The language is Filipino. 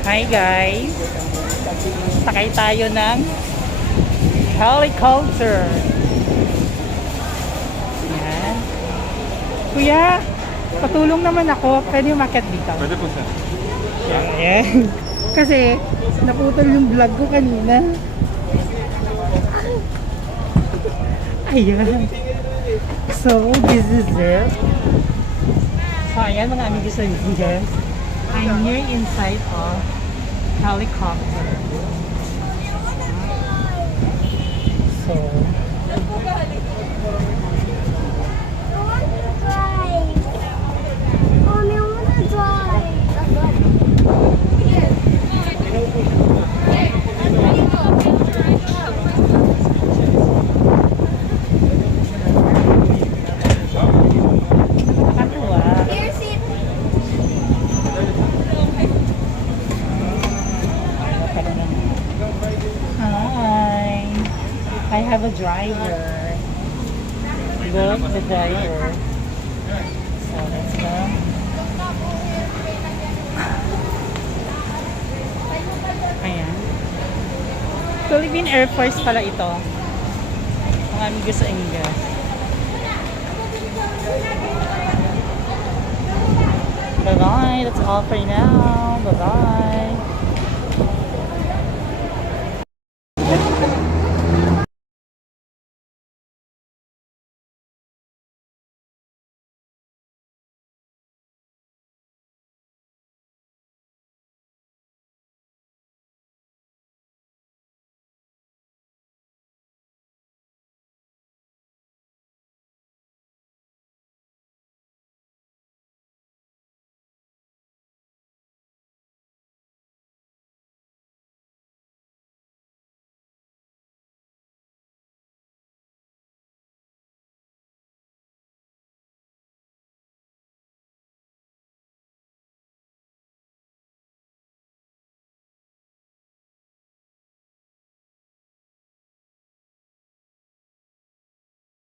Hi guys! Sakay tayo ng helicopter. Ayan. Kuya, patulong naman ako. Pwede umakyat dito. Pwede po sir. Ayan. Kasi naputol yung vlog ko kanina. Ayan. So, this is it. So, ayan mga amigos and amigas. I'm here inside of helicopter. So, nakakatuwa. Hi. I have a driver. Look, the driver. So, let's go. Ayan. Philippine Air Force pala ito. Mga amigos sa amigas. Bye-bye. That's all for now. Bye-bye.